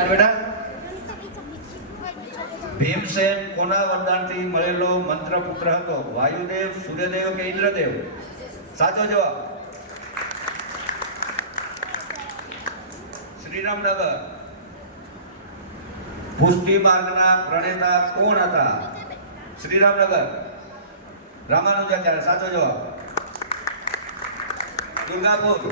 તૈયાર બેટા? ભીમસેન કોના વરદાનથી મળેલો મંત્ર પુત્ર હતો? વાયુદેવ, સૂર્યદેવ કે ઇન્દ્રદેવ? સાચો જવાબ. શ્રીરામનગર પુષ્ટિ માર્ગના પ્રણેતા કોણ હતા? શ્રીરામનગર રામાનુજાચાર્ય. સાચો જવાબ. દુર્ગાપુર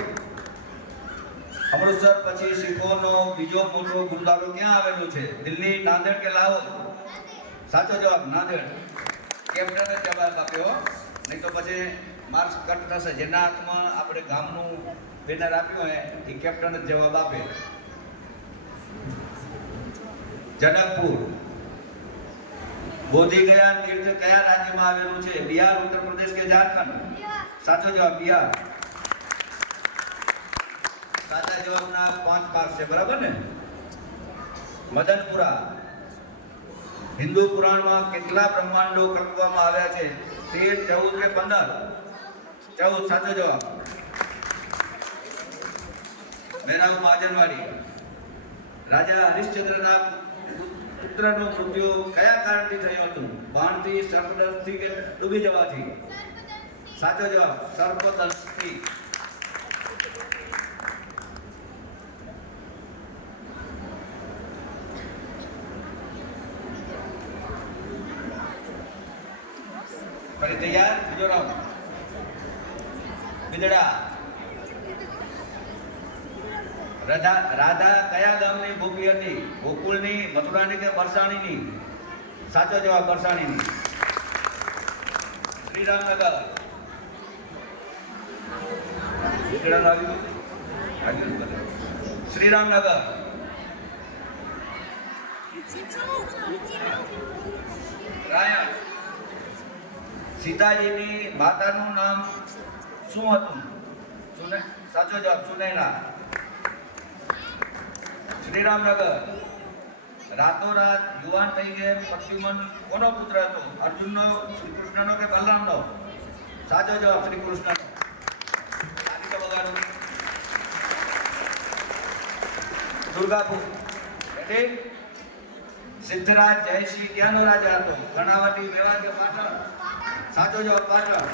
અમૃતસર પછી શીખોનો બીજો મોટો ગુરુદ્વારો ક્યાં આવેલો છે? દિલ્હી, નાંદેડ કે લાહોર? સાચો જવાબ નાંદેડ. કેપ્ટને જવાબ આપ્યો, નહીં તો પછી માર્ક્સ કટ થશે. જેના હાથમાં આપણે ગામનું બેનર આપ્યું હોય એ કેપ્ટન જ જવાબ આપે. જનકપુર બોધિગયા તીર્થ કયા રાજ્યમાં આવેલું છે? બિહાર, ઉત્તર પ્રદેશ કે ઝારખંડ? સાચો જવાબ બિહાર. સાચા જવાબના 5 માર્ક છે, બરાબર ને? મદનપુરા હિન્દુ પુરાણમાં કેટલા બ્રહ્માંડો કલ્પવામાં આવ્યા છે? 13, 14 કે 15? 14. સાચો જવાબ. મેરાવ મહાજનવાડી રાજા હરિશ્ચંદ્રના પુત્રનું મૃત્યુ કયા કારણથી થયું હતું? બાણથી, સર્પદંશથી કે ડૂબી જવાથી? સાચો જવાબ સર્પદંશથી. ફરી તૈયાર? બીજો રાઉન્ડ. બિદડા રાધા કયા ગામની ગોપી હતી? ગોકુળની, મથુરાની કે બરસાણીની? સાચો જવાબ બરસાણીની. શ્રીરામનગર શ્રીરામનગર રાયણ સીતાજીની માતાનું નામ શું હતું? સાચો જવાબ સુનૈના. શ્રીરામનગર રાતોરાત યુવાન થઈ ગયા પ્રદ્યુમન કોનો પુત્ર હતો? અર્જુનનો, શ્રી કૃષ્ણનો કે બલરામનો? સાચો જવાબ શ્રી કૃષ્ણનો. દુર્ગાપુર સિદ્ધરાજ જયસિંહ ક્યાંનો રાજા હતો? કર્ણાવતી, મેવાડ કે પાટણ? સાચો જવાબ પાટણ.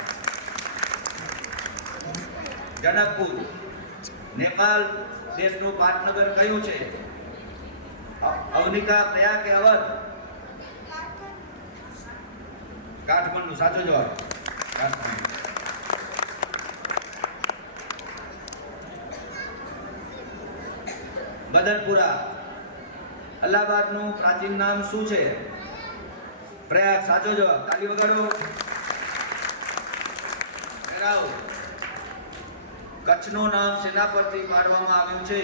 જનકપુર નેપાળ દેશનું પાટનગર કયું છે? અવનિકા, પ્રયાગ કે અવધ? કાઠમંડુ. સાચો જવાબ કાઠમંડુ. મદનપુરા અલ્હાબાદનું પ્રાચીન નામ શું છે? પ્રયાગ. સાચો જવાબ. તાલી વગાડો. કચ્છનું નામ શેના પરથી પાડવામાં આવ્યું છે?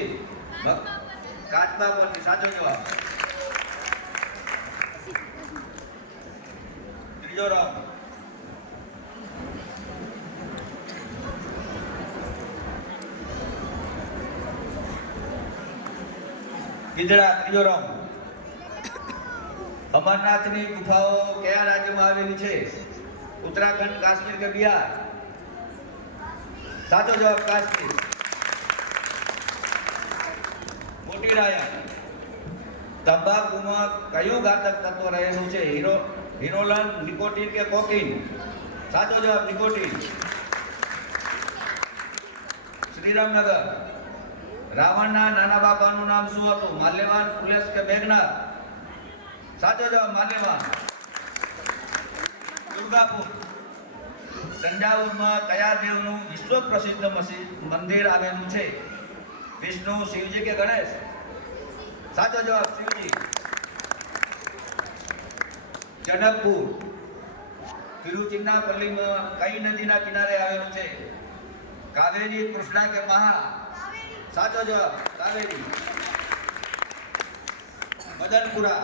કાચબા પરથી. સાચો જવાબ. ત્રીજો રાઉન્ડ. ગીધડા. ત્રીજો રાઉન્ડ. અમરનાથની ગુફાઓ કયા રાજ્યમાં આવેલી છે? ઉત્તરાખંડ, કાશ્મીર કે બિહાર? સાચો જવાબ કાશ્મીર. મોટી રાયણ તંબાકુમાં કયું ઘાતક તત્વ રહેલું છે? હિરોલન, નિકોટીન કે કોકીન? સાચો જવાબ નિકોટીન. શ્રીરામનગર રાવણના નાના બાપાનું નામ શું હતું? માલ્યવાન, પુલેસ કે મેઘનાથ? સાચો જવાબ માલ્યવાન. દુર્ગાપુર તંજાવુરમાં કયા દેવનું વિશ્વ પ્રસિદ્ધ મંદિર આવેલું છે? વિષ્ણુ, શિવજી કે ગણેશ? સાચો જવાબ શિવજી. જનકપુર તિરુચિન્નાપલ્લીમાં કઈ નદીના કિનારે આવેલું છે? કાવેરી, કૃષ્ણા કે મહા? સાચો જવાબ કાવેરી. મદનપુરા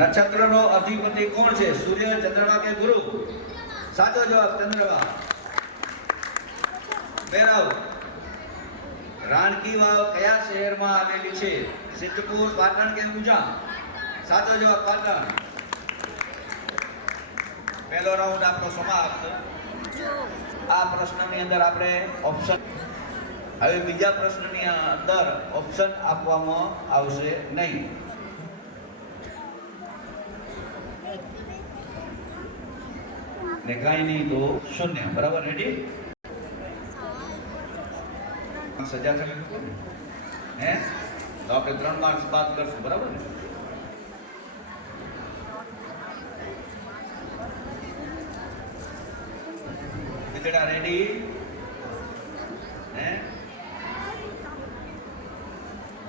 નક્ષત્રનો અધિપતિ કોણ છે? સૂર્ય, ચંદ્રમા કે ગુરુ? સાચો જવાબ ચંદ્રમા. મેરાવ રાણકી વાવ કયા શહેરમાં આવેલી છે? સિદ્ધપુર, પાટણ કે ઊંઝા? સાચો જવાબ પાટણ. પહેલો રાઉન્ડ આપણો સમાપ્ત. આ પ્રશ્નની અંદર આપણે ઓપ્શન હવે બીજા પ્રશ્નની અંદર ઓપ્શન આપવામાં આવશે નહીં. ને કાંઈ નહીં તો શૂન્ય. બરાબર? રેડી? સજા થઈ હે તો આપણે 3 માર્ક્સ બાદ કરશું. બરાબર ને? વિદ્યાર્થી રેડી? હે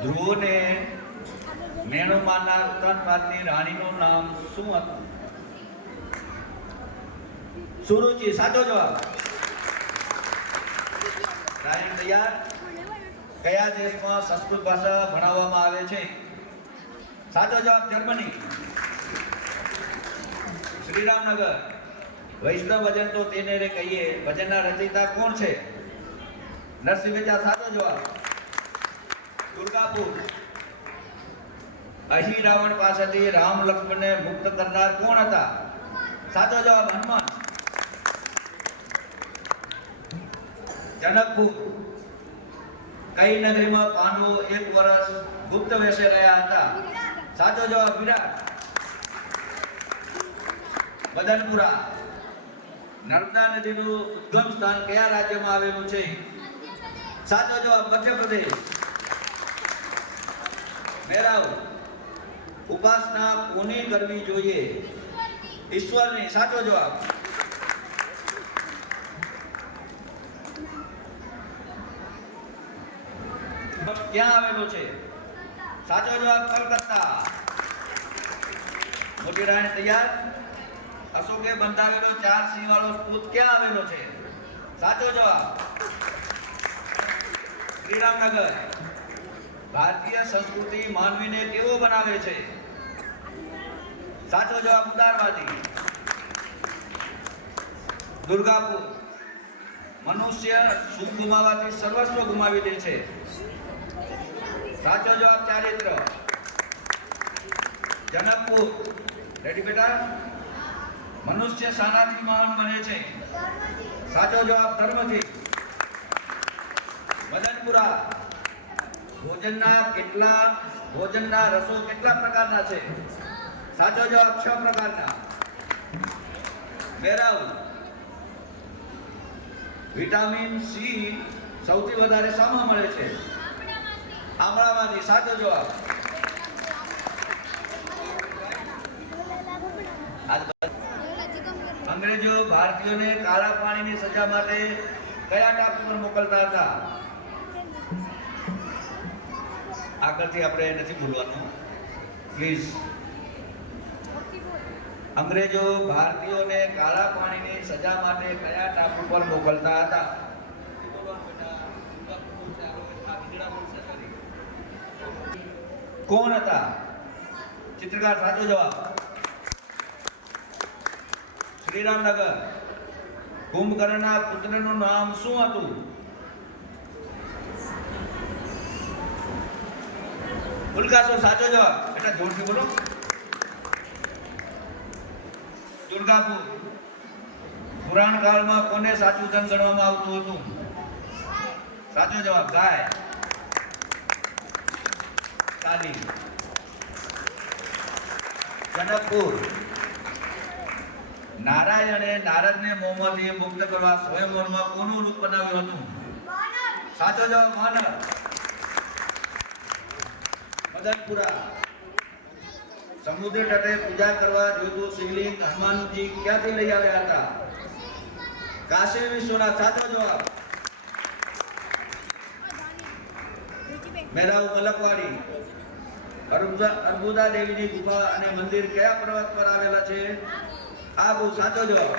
ધ્રુવને મેણુમાના 3 રાતની રાણીનું નામ શું હતું? સુરુચિ. સાચો જવાબ. રાયણ તૈયાર? કયા દેશમાં સંસ્કૃત ભાષા ભણાવવામાં આવે છે? સાચો જવાબ જર્મની. શ્રીરામનગર. વૈષ્ણવ ભજન તો તેને રે કહીએ ભજનના રચયિતા કોણ છે? નરસિંહ મહેતા. સાચો જવાબ. દુર્ગાપુર. અહીં રાવણ પાસેથી રામ લક્ષ્મણને મુક્ત કરનાર કોણ હતા? સાચો જવાબ હનુમાન. જનકપુર. કઈ નગરીમાં પાંડવો 1 વર્ષ ગુપ્ત વેશે રહ્યા હતા? સાચો જવાબ વિરાટ. મદનપુરા. નર્મદા નદીનું ઉદ્ગમ સ્થાન કયા રાજ્યમાં આવેલું છે? સાચો જવાબ મધ્યપ્રદેશ. મેરાવ. ઉપાસના કોની કરવી જોઈએ? ઈશ્વરની. સાચો જવાબ. ક્યાં આવેલો છે? સાચો જવાબ કલકત્તા. મોટી રાણી તૈયાર? અશોકે બંધાવેલો 4 સિંહ વાળો સ્તૂપ ક્યાં આવેલો છે? સાચો જવાબ શ્રીરામનગર. ભારતીય સંસ્કૃતિ માનવીને કેવો બનાવે છે? સાચો જવાબ ઉદારવાદી. દુર્ગાપુર. મનુષ્ય સુખ ગુમાવવાથી સર્વસ્વ ગુમાવી દે છે? સાચો જવાબ ચારિત્ર. જનકપુર. રેડી બેટા? મનુષ્ય શાનાથી મહાન બને છે? સાચો જવાબ ધર્મથી. મદનપુરા. ભોજનના રસો કેટલા પ્રકારના છે? સાચો જવાબ 6 પ્રકારના. મેરાવ. વિટામિન સી સૌથી વધારે શામાં મળે છે? આમળામાંથી. સાચો જવાબ. અંગ્રેજો ભારતીયોને કાળા પાણીની સજા માટે કયા ટાપુ પર મોકલતા હતા? આગળથી આપણે નથી ભૂલવાનું પ્લીઝ. અંગ્રેજો ભારતીયોને કાળા પાણીની સજા માટે કયા ટાપુ પર મોકલતા હતા? કોણ હતા? ચિત્રકાર. સાચો જવાબ શ્રીરામનગર. કુંભકર્ણના પુત્રનું નામ શું હતું? ઉલ્કાસુર. સાચો જવાબ. એટલે જોરથી બોલો. દુર્ગાપુર. પુરાણ કાળમાં કોને સાચું ધન ગણવામાં આવતું હતું? સાચો જવાબ ગાય. કાલી. જનકપુર. નારાયણે નારદને મોહમાંથી મુક્ત કરવા સ્વયંવરમાં કોનું રૂપ બનાવ્યું હતું? સાચો જવાબ વાનર. મદનપુરા. સમુદ્ર તટે પૂજા કરવા જોઈતું શિવલિંગ હનુમાનજી ક્યાંથી લઈ આવ્યા હતા? કાશી વિશ્વનાથ. સાચો જવાબ. મેરાવ. મલકવાડી. અર્બુદા દેવીની ગુફા અને મંદિર કયા પર્વત પર આવેલા છે? આબુ. સાચો જવાબ.